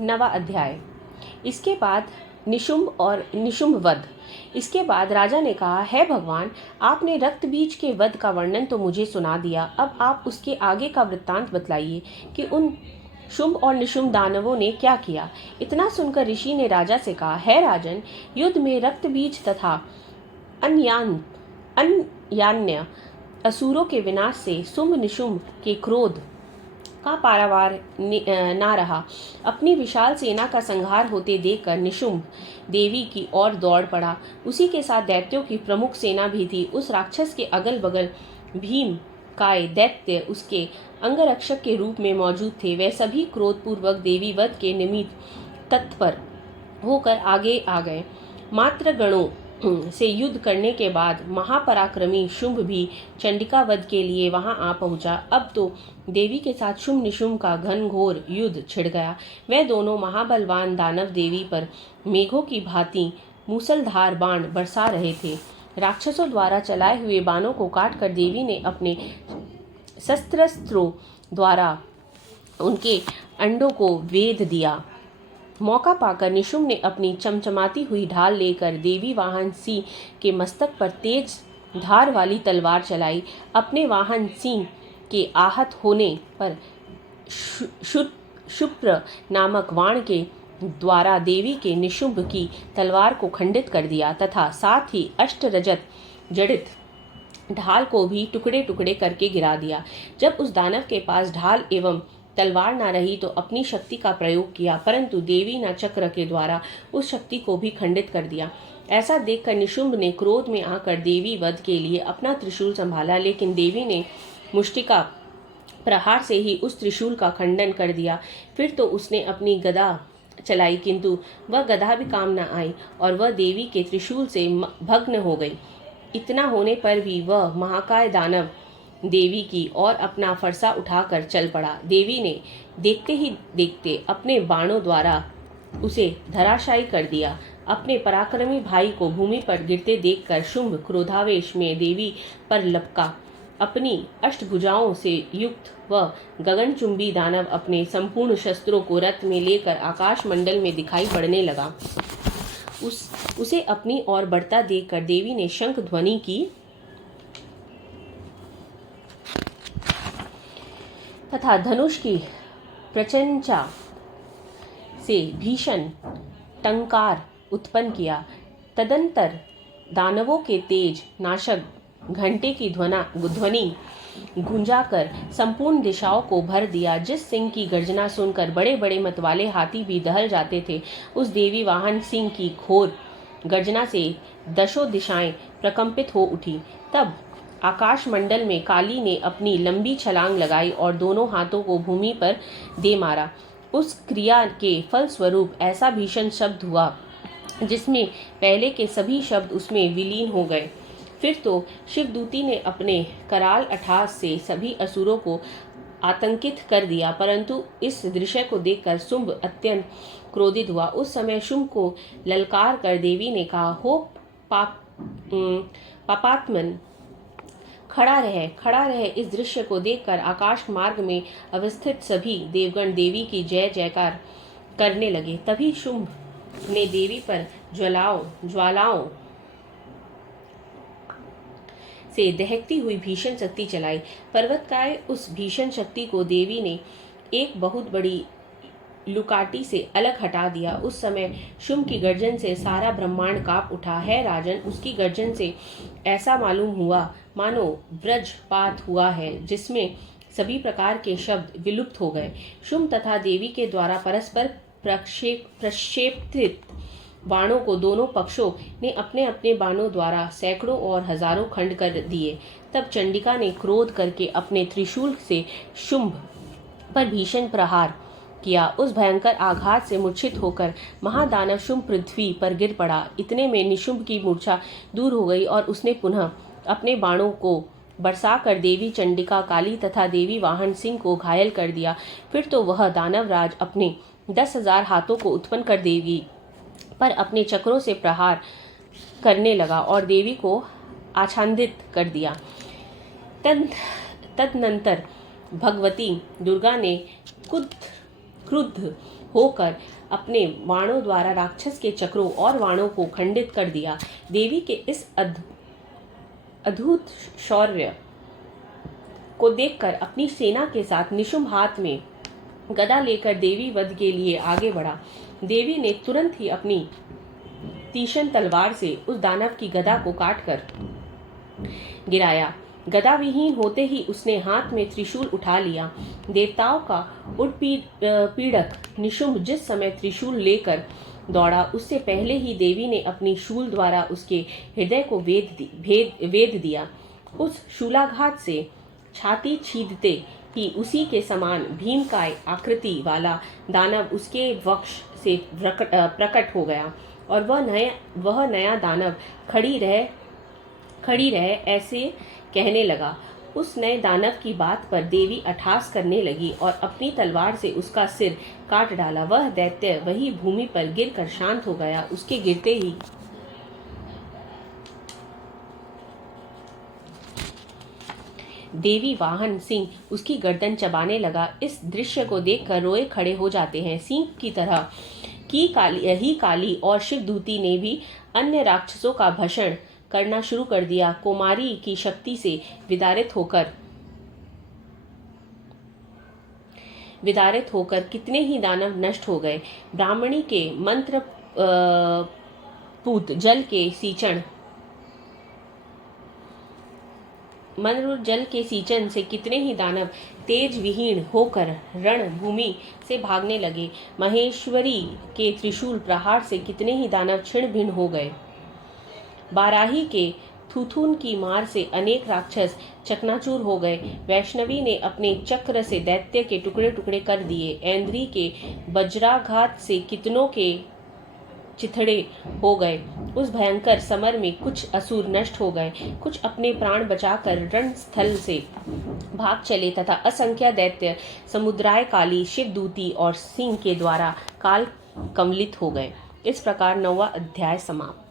नवा अध्याय। इसके बाद निशुंभ और निशुंभ वध। इसके बाद राजा ने कहा, है भगवान, आपने रक्त बीज के वध का वर्णन तो मुझे सुना दिया, अब आप उसके आगे का वृत्तांत बतलाइए कि उन शुंभ और निशुंभ दानवों ने क्या किया। इतना सुनकर ऋषि ने राजा से कहा, है राजन, युद्ध में रक्त बीज तथा अन्यान्य असुरों के विनाश से शुंभ निशुंभ के क्रोध का पारावार ना रहा। अपनी विशाल सेना का संहार होते देखकर निशुंभ देवी की ओर दौड़ पड़ा। उसी के साथ दैत्यों की प्रमुख सेना भी थी। उस राक्षस के अगल बगल भीम काय दैत्य उसके अंगरक्षक के रूप में मौजूद थे। वे सभी क्रोधपूर्वक देवी वध के निमित्त तत्पर होकर आगे आ गए। मात्र गणों से युद्ध करने के बाद महापराक्रमी शुंभ भी चंडिका वध के लिए वहां आ पहुंचा। अब तो देवी के साथ शुंभ निशुंभ का घनघोर युद्ध छिड़ गया। वे दोनों महाबलवान दानव देवी पर मेघों की भांति मूसलधार बाण बरसा रहे थे। राक्षसों द्वारा चलाए हुए बाणों को काटकर देवी ने अपने शस्त्रास्त्रों द्वारा उनके अंडों को वेध दिया। मौका पाकर निशुंभ ने अपनी चमचमाती हुई ढाल लेकर देवी वाहन सिंह के मस्तक पर तेज धार वाली तलवार चलाई। अपने वाहन सिंह के आहत होने पर शुप्र नामक वाण के द्वारा देवी के निशुंभ की तलवार को खंडित कर दिया तथा साथ ही अष्टरजत जड़ित ढाल को भी टुकड़े टुकड़े करके गिरा दिया। जब उस दानव के पास ढाल एवं तलवार न रही तो अपनी शक्ति का प्रयोग किया, परंतु देवी ने चक्र के द्वारा उस शक्ति को भी खंडित कर दिया। ऐसा देखकर निशुंभ ने क्रोध में आकर देवी वध के लिए अपना त्रिशूल संभाला, लेकिन देवी ने मुष्टिका प्रहार से ही उस त्रिशूल का खंडन कर दिया। फिर तो उसने अपनी गदा चलाई, किंतु वह गदा भी काम न आई और वह देवी के त्रिशूल से भग्न हो गई। इतना होने पर भी वह महाकाय दानव देवी की और अपना फरसा उठाकर चल पड़ा। देवी ने देखते ही देखते अपने बाणों द्वारा उसे धराशायी कर दिया। अपने पराक्रमी भाई को भूमि पर गिरते देखकर शुंभ क्रोधावेश में देवी पर लपका। अपनी अष्टभुजाओं से युक्त वह गगनचुंबी दानव अपने संपूर्ण शस्त्रों को रथ में लेकर आकाश मंडल में दिखाई पड़ने लगा। उसे अपनी ओर बढ़ता देखकर देवी ने शंख ध्वनि की तथा धनुष की प्रचंचा से भीषण टंकार उत्पन्न किया। तदंतर दानवों के तेज नाशक घंटे की ध्वनि गूंजाकर संपूर्ण दिशाओं को भर दिया। जिस सिंह की गर्जना सुनकर बड़े बड़े मतवाले हाथी भी दहल जाते थे, उस देवी वाहन सिंह की घोर गर्जना से दशों दिशाएं प्रकंपित हो उठी। तब आकाश मंडल में काली ने अपनी लंबी छलांग लगाई और दोनों हाथों को भूमि पर दे मारा। उस क्रिया के फलस्वरूप ऐसा भीषण शब्द हुआ जिसमें पहले के सभी शब्द उसमें विलीन हो गए। फिर तो शिवदूती ने अपने कराल अठास से सभी असुरों को आतंकित कर दिया, परंतु इस दृश्य को देखकर शुंभ अत्यंत क्रोधित हुआ। उस समय शुंभ को ललकार कर देवी ने कहा, हो पापात्मन, खड़ा रहे। इस दृश्य को देखकर आकाश मार्ग में अवस्थित सभी देवगण देवी की जय जयकार करने लगे। तभी शुंभ ने देवी पर ज्वालाओं से दहकती हुई भीषण शक्ति चलाई। पर्वतकाय उस भीषण शक्ति को देवी ने एक बहुत बड़ी लुकाटी से अलग हटा दिया। उस समय शुंभ की गर्जन से सारा ब्रह्मांड कांप उठा। है राजन, उसकी गर्जन से ऐसा मालूम हुआ मानो वज्रपात हुआ है, जिसमें सभी प्रकार के शब्द विलुप्त हो गए। शुंभ तथा देवी के द्वारा परस्पर प्रक्षेपित बाणों को दोनों पक्षों ने अपने अपने बाणों द्वारा सैकड़ों और हजारों खंड कर दिए। तब चंडिका ने क्रोध करके अपने त्रिशूल से शुंभ पर भीषण प्रहार किया। उस भयंकर आघात से मूर्छित होकर महादानव शुंभ पृथ्वी पर गिर पड़ा। इतने में निशुंभ की मूर्छा दूर हो गई और उसने पुनः अपने बाणों को बरसाकर देवी चंडिका, काली तथा देवी वाहन सिंह को घायल कर दिया। फिर तो वह दानवराज अपने 10,000 हाथों को उत्पन्न कर देवी पर अपने चक्रों से प्रहार करने लगा और देवी को आच्छादित कर दिया। तदनंतर भगवती दुर्गा ने क्रुद्ध होकर अपने बाणों द्वारा राक्षस के चक्रों और बाणों को खंडित कर दिया। देवी के इस अद्भुत शौर्य को देखकर अपनी सेना के साथ निशुंभ हाथ में गदा लेकर देवी वध के लिए आगे बढ़ा। देवी ने तुरंत ही अपनी तीक्ष्ण तलवार से उस दानव की गदा को काटकर गिराया। गदा विहीन होते ही उसने हाथ में त्रिशूल उठा लिया। देवताओं का उत्पीड़क निशुंभ जिस समय त्रिशूल लेकर दौड़ा, उससे पहले ही देवी ने अपनी शूल द्वारा उसके हृदय को वेद दिया। उस शूलाघात से छाती छीदते ही उसी के समान भीमकाय आकृति वाला दानव उसके वक्ष से प्रकट हो गया और वह नया दानव खड़ी रह ऐसे कहने लगा। उस नए दानव की बात पर देवी अट्टहास करने लगी और अपनी तलवार से उसका सिर काट डाला। वह दैत्य वही भूमि पर गिरकर शांत हो गया। उसके गिरते ही देवी वाहन सिंह उसकी गर्दन चबाने लगा। इस दृश्य को देखकर रोए खड़े हो जाते हैं। सिंह की तरह ही काली और शिवदूती ने भी अन्य राक्षसों का भक्षण करना शुरू कर दिया। कुमारी की शक्ति से विदारित होकर कितने ही दानव नष्ट हो गए। ब्राह्मणी के मंत्र पूत जल के सींचन से कितने ही दानव तेज विहीन होकर रणभूमि से भागने लगे। महेश्वरी के त्रिशूल प्रहार से कितने ही दानव छिन्न भिन्न हो गए। बाराही के थूथून की मार से अनेक राक्षस चकनाचूर हो गए। वैष्णवी ने अपने चक्र से दैत्य के टुकड़े टुकड़े कर दिए। ऐन्द्री के वज्राघात से कितनों के चिथड़े हो गए। उस भयंकर समर में कुछ असुर नष्ट हो गए, कुछ अपने प्राण बचाकर रणस्थल से भाग चले तथा असंख्य दैत्य समुद्राय काली, शिवदूती और सिंह के द्वारा काल कमलित हो गए। इस प्रकार 9वां अध्याय समाप्त।